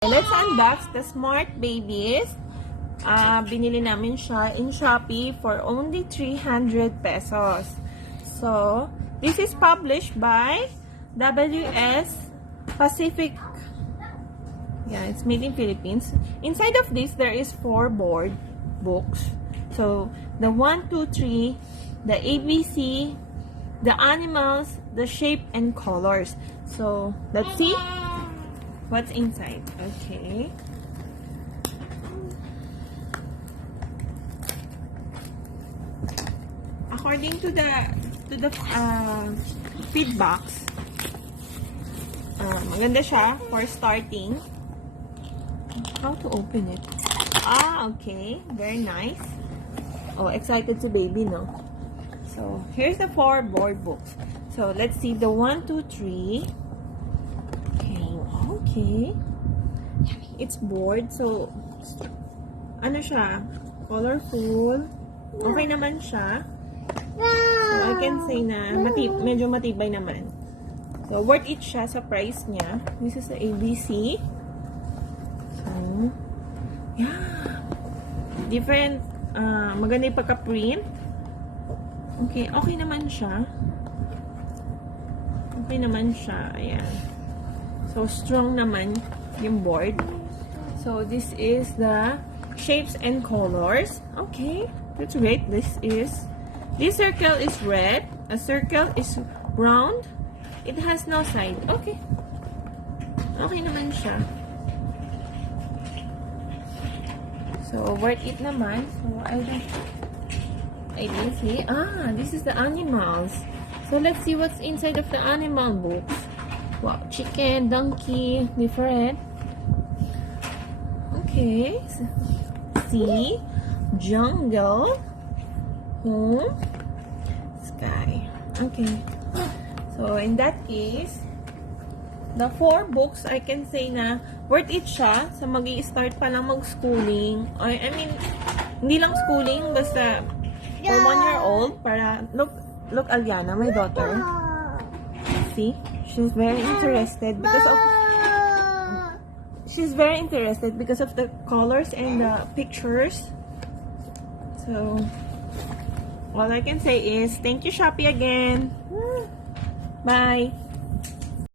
Let's unbox the Smart Babies. Binili namin siya in Shopee for only 300 pesos. So, this is published by WS Pacific. Yeah, it's made in Philippines. Inside of this, there is 4 board books. So, the 1, 2, 3, the ABC, the animals, the shape, and colors. So, let's see what's inside. Okay. According to the feedbacks, maganda siya for starting. How to open it? Okay. Very nice. Oh, excited to baby, no? So, here's the 4 board books. So, let's see the 1, 2, 3. Okay. It's board. So, ano siya? Colorful. Okay naman siya. So, I can say na medyo matibay naman. So, worth it siya sa price niya. This is the ABC. So, yeah. Different, maganda yung pagka-print. Okay, okay naman siya. Okay naman siya. Ayan. So, strong naman yung board. So, this is the shapes and colors. Okay, that's great. This circle is red. A circle is round. It has no side. Okay. Okay naman siya. So, worth it naman. So, I didn't see. This is the animals. So, let's see what's inside of the animal books. Wow, chicken, donkey, different. Okay. Sea, jungle, home, sky. Okay. So, in that case, the 4 books, I can say na worth it siya sa magi-start pa lang mag-schooling. I mean, hindi lang schooling, basta for 1 year old, para, look Aliana, my daughter. See? She's very interested because of the colors and the pictures. So, all I can say is thank you, Shopee, again. Bye.